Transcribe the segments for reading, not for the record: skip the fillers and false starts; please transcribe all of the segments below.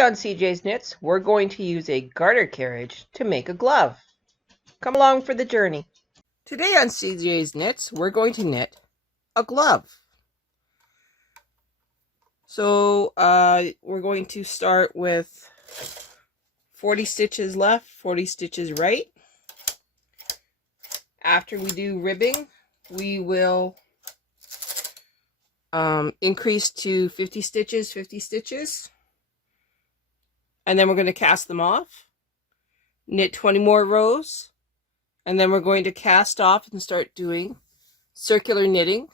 Today on CJ's Knits, we're going to use a garter carriage to make a glove. Come along for the journey. Today on CJ's Knits, we're going to knit a glove. So we're going to start with 40 stitches left, 40 stitches right. After we do ribbing, we will increase to 50 stitches. And then we're going to cast them off, knit 20 more rows, and then we're going to cast off and start doing circular knitting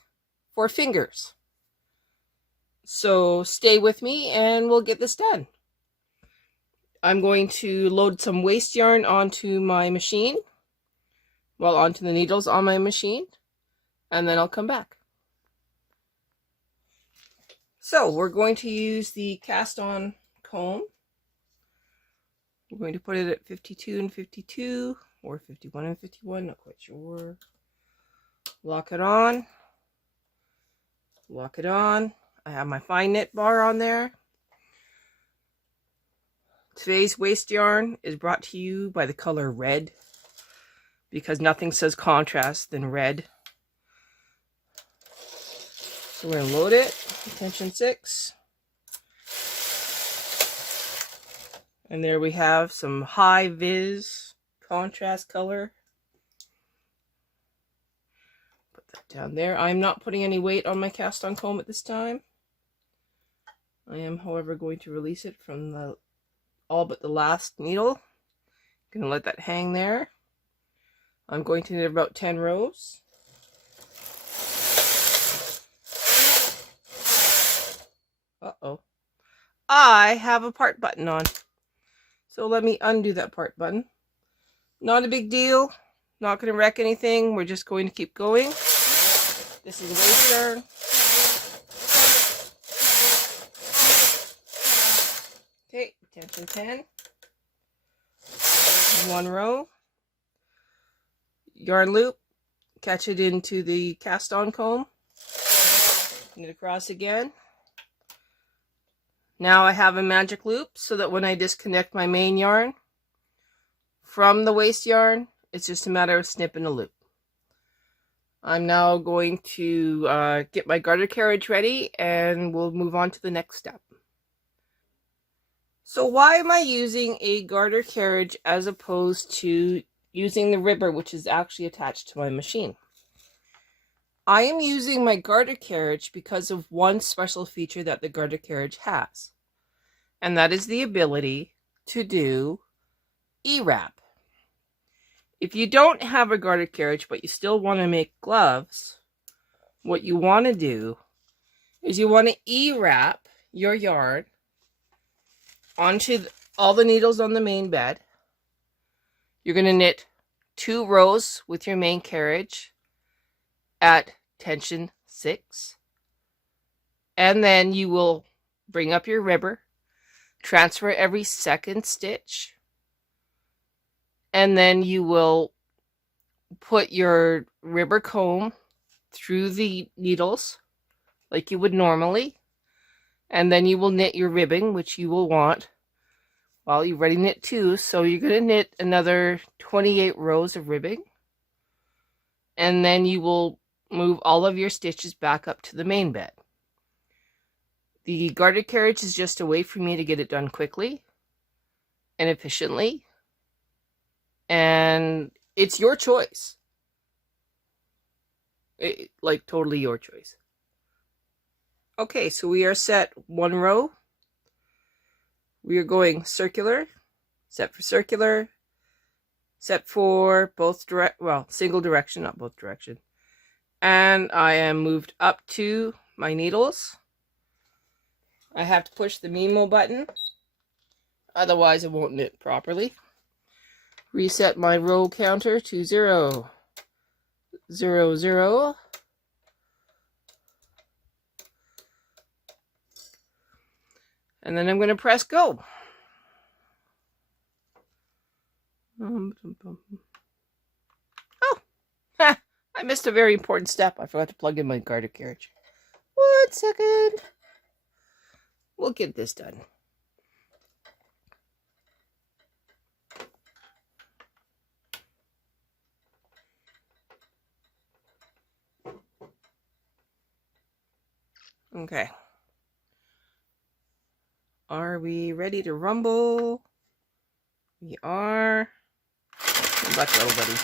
for fingers. So stay with me and we'll get this done. I'm going to load some waste yarn onto my machine, well, onto the needles on my machine, and then I'll come back. So we're going to use the cast on comb. We're going to put it at 52 and 52, or 51 and 51, not quite sure. Lock it on. Lock it on. I have my fine knit bar on there. Today's waste yarn is brought to you by the color red, because nothing says contrast than red. So we're going to load it, tension 6. And there we have some high vis contrast color. Put that down there. I'm not putting any weight on my cast on comb at this time. I am, however, going to release it from the all but the last needle. I'm going to let that hang there. I'm going to knit about 10 rows. Uh-oh. I have a part button on. So let me undo that part button. Not a big deal. Not going to wreck anything. We're just going to keep going. This is waste yarn. Okay, tension 10. One row. Yarn loop. Catch it into the cast on comb. Knit across again. Now I have a magic loop so that when I disconnect my main yarn from the waste yarn, it's just a matter of snipping a loop. I'm now going to get my garter carriage ready and we'll move on to the next step. So why am I using a garter carriage as opposed to using the ribber, which is actually attached to my machine? I am using my garter carriage because of one special feature that the garter carriage has, and that is the ability to do E-wrap. If you don't have a garter carriage but you still want to make gloves, what you want to do is you want to E-wrap your yarn onto all the needles on the main bed. You're going to knit 2 rows with your main carriage at tension 6, and then you will bring up your ribber, transfer every second stitch, and then you will put your ribber comb through the needles like you would normally, and then you will knit your ribbing, which you will want. Well, you've already knit 2, so you're going to knit another 28 rows of ribbing, and then you will move all of your stitches back up to the main bed. The garter carriage is just a way for me to get it done quickly and efficiently, and it's your choice. Like totally your choice. Okay, so we are set 1 row. We are going circular, set for circular, set for both single direction, not both direction. And I am moved up to my needles. I have to push the Memo button, otherwise it won't knit properly. Reset my row counter to 0, 0, 0. And then I'm going to press go. Oh, I missed a very important step. I forgot to plug in my garter carriage. 1 second. We'll get this done. Okay. Are we ready to rumble? We are. Good luck, little buddy.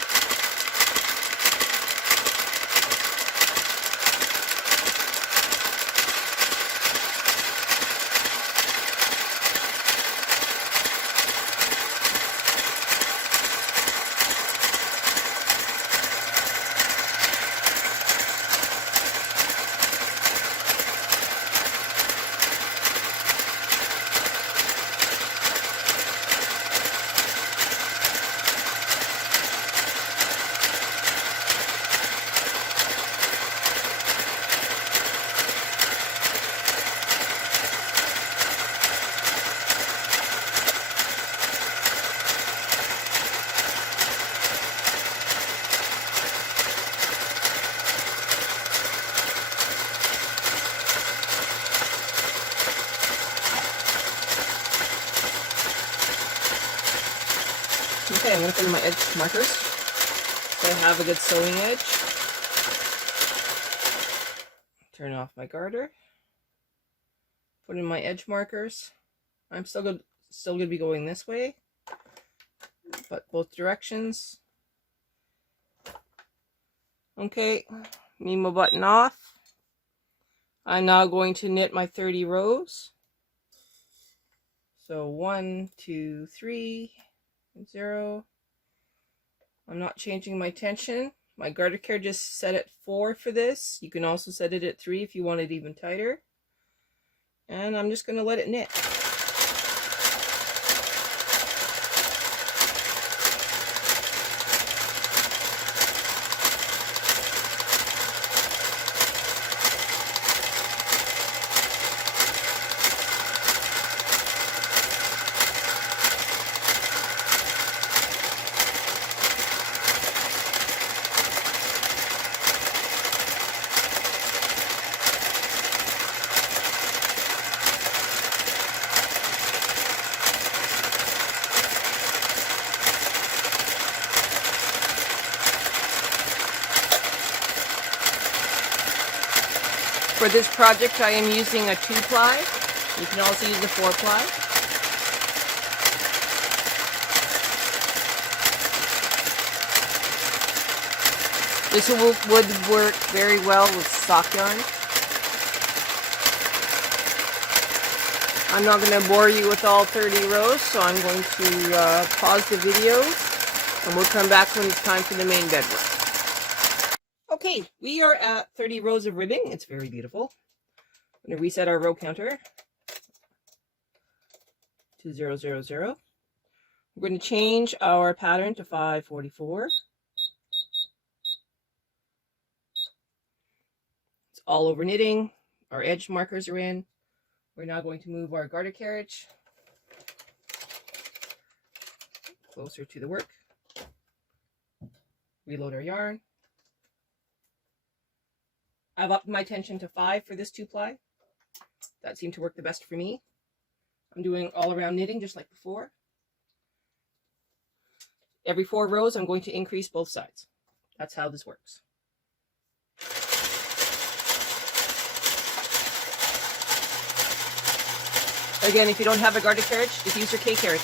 Okay, I'm going to put in my edge markers so I have a good sewing edge. Turn off my garter. Put in my edge markers. I'm still going to be going this way, but both directions. Okay, Nemo button off. I'm now going to knit my 30 rows. So 1, 2, 3, 0. I'm not changing my tension. My garter carriage is set at 4 for this. You can also set it at 3 if you want it even tighter. And I'm just going to let it knit. For this project, I am using a 2-ply. You can also use a 4-ply. This would work very well with sock yarn. I'm not going to bore you with all 30 rows, so I'm going to pause the video, and we'll come back when it's time for the main bed work. Okay, we are at 30 rows of ribbing. It's very beautiful. I'm going to reset our row counter to 0, 0, 0. We're going to change our pattern to 544. It's all over knitting. Our edge markers are in. We're now going to move our garter carriage closer to the work. Reload our yarn. I've upped my tension to 5 for this 2-ply. That seemed to work the best for me. I'm doing all around knitting just like before. Every 4 rows, I'm going to increase both sides. That's how this works. Again, if you don't have a garter carriage, just use your K carriage.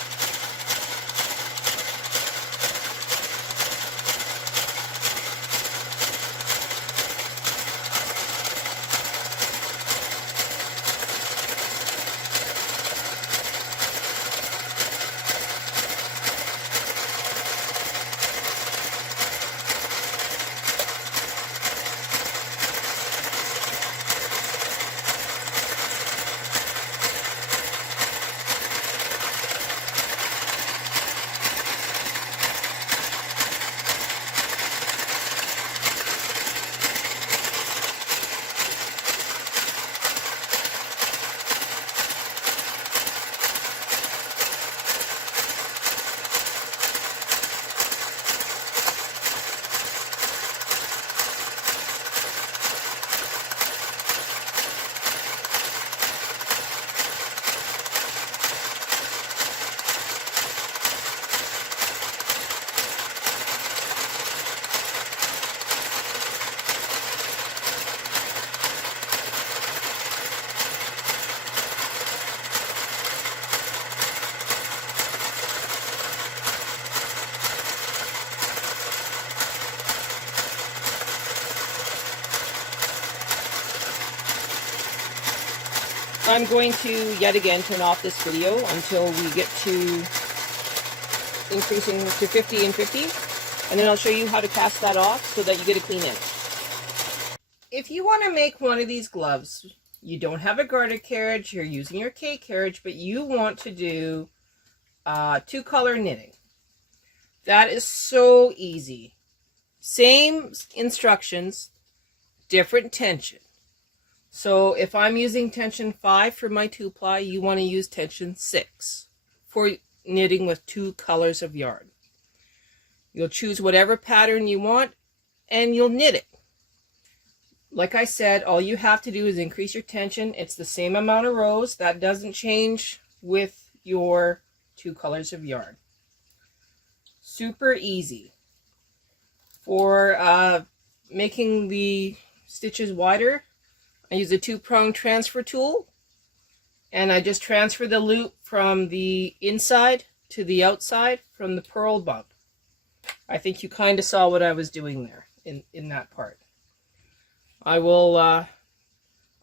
I'm going to yet again turn off this video until we get to increasing to 50 and 50, and then I'll show you how to cast that off so that you get a clean edge. If you want to make one of these gloves, you don't have a garter carriage, you're using your K carriage, but you want to do 2-color knitting. That is so easy. Same instructions, different tension. So if I'm using tension 5 for my 2-ply, you want to use tension 6 for knitting with 2 colors of yarn. You'll choose whatever pattern you want and you'll knit it. Like I said, all you have to do is increase your tension. It's the same amount of rows. That doesn't change with your 2 colors of yarn. Super easy. For making the stitches wider, I use a 2-prong transfer tool, and I just transfer the loop from the inside to the outside from the purl bump. I think you kind of saw what I was doing there in that part. I will,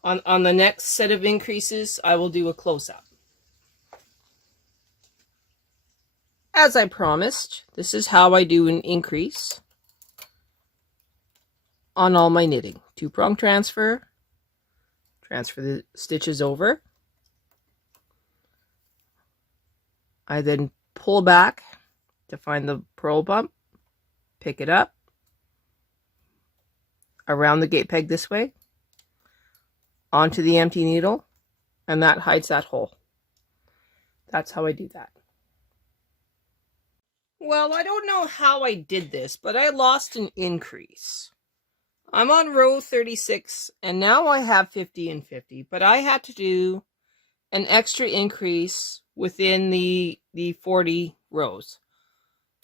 on the next set of increases, I will do a close-up. As I promised, this is how I do an increase on all my knitting. 2-prong transfer, transfer the stitches over. I then pull back to find the purl bump, pick it up, around the gate peg this way, onto the empty needle, and that hides that hole. That's how I do that. Well, I don't know how I did this, but I lost an increase. I'm on row 36, and now I have 50 and 50, but I had to do an extra increase within the 40 rows.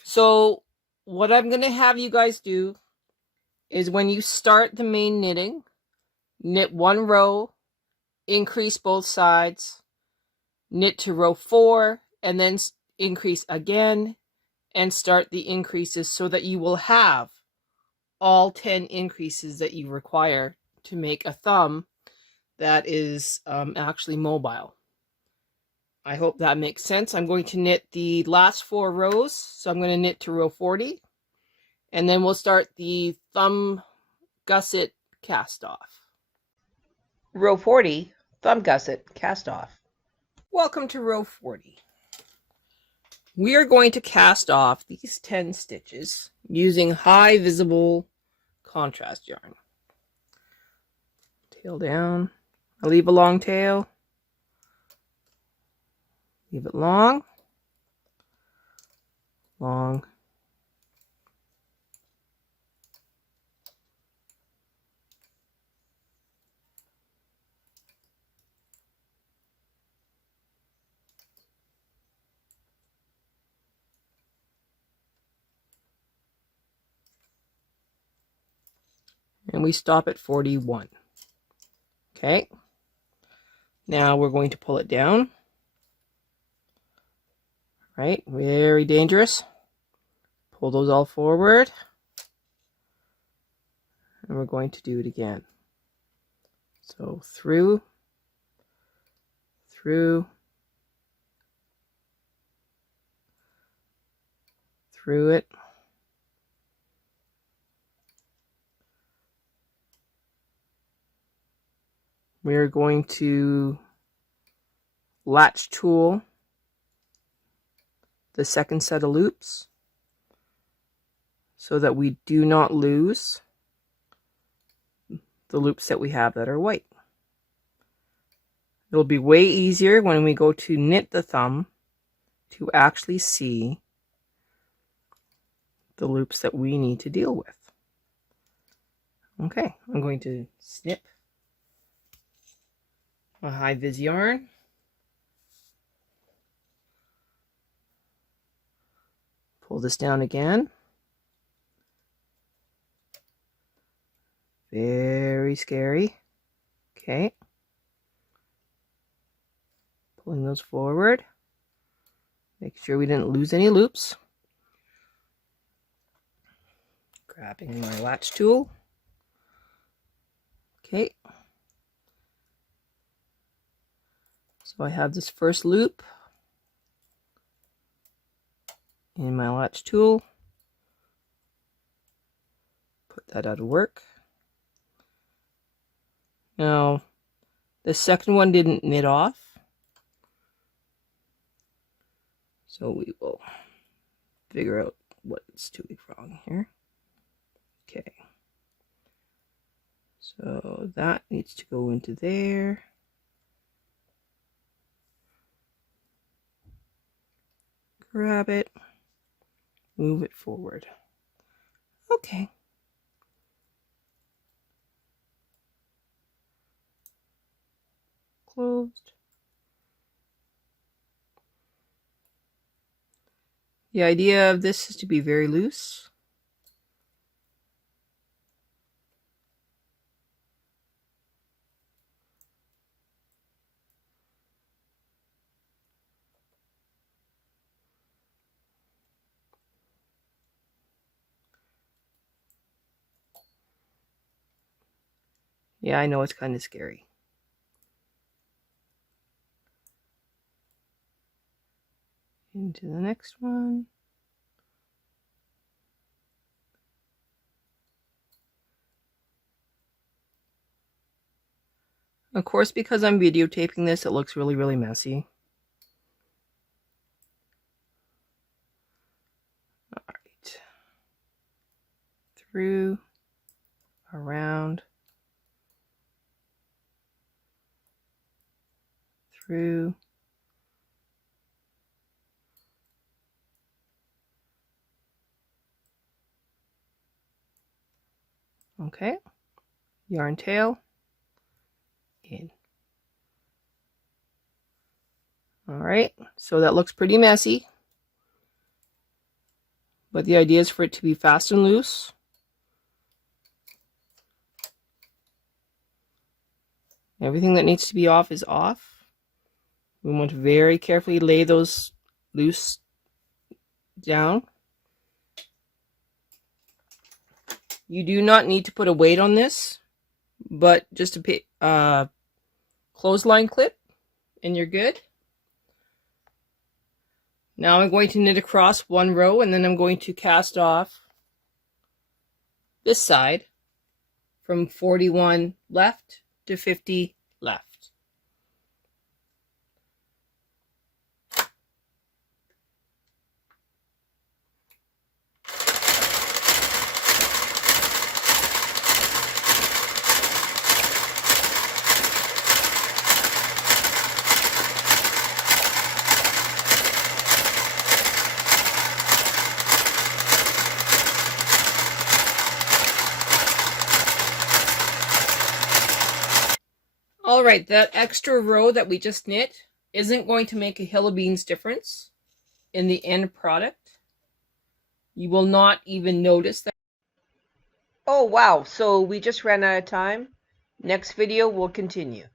So what I'm going to have you guys do is when you start the main knitting, knit 1 row, increase both sides, knit to row 4, and then increase again, and start the increases so that you will have all 10 increases that you require to make a thumb that is actually mobile. I hope that makes sense. I'm going to knit the last 4 rows, so I'm going to knit to row 40, and then we'll start the thumb gusset cast off. Row 40, thumb gusset cast off. Welcome to row 40. We are going to cast off these 10 stitches using high visible contrast yarn. Tail down. I leave a long tail. Leave it long. Long. And we stop at 41. Okay. Now we're going to pull it down. Right, very dangerous. Pull those all forward. And we're going to do it again. So through, through, through it. We're going to latch tool the second set of loops so that we do not lose the loops that we have that are white. It'll be way easier when we go to knit the thumb to actually see the loops that we need to deal with. Okay, I'm going to snip my high vis yarn. Pull this down again. Very scary. Okay. Pulling those forward. Make sure we didn't lose any loops. Grabbing my latch tool. Okay. So I have this first loop in my latch tool. Put that out of work. Now, the second one didn't knit off, so we will figure out what's doing wrong here. Okay. So that needs to go into there. Grab it, move it forward. Okay. Closed. The idea of this is to be very loose. Yeah, I know it's kind of scary. Into the next one. Of course, because I'm videotaping this, it looks really, really messy. All right. Through, around, through. Okay. Yarn tail. In. All right, so that looks pretty messy, but the idea is for it to be fast and loose. Everything that needs to be off is off. We want to very carefully lay those loose down. You do not need to put a weight on this, but just a clothesline clip and you're good. Now I'm going to knit across one row and then I'm going to cast off this side from 41 left to 50 left. All right, that extra row that we just knit isn't going to make a hill of beans difference in the end product. You will not even notice that. Oh wow, so we just ran out of time. Next video will continue.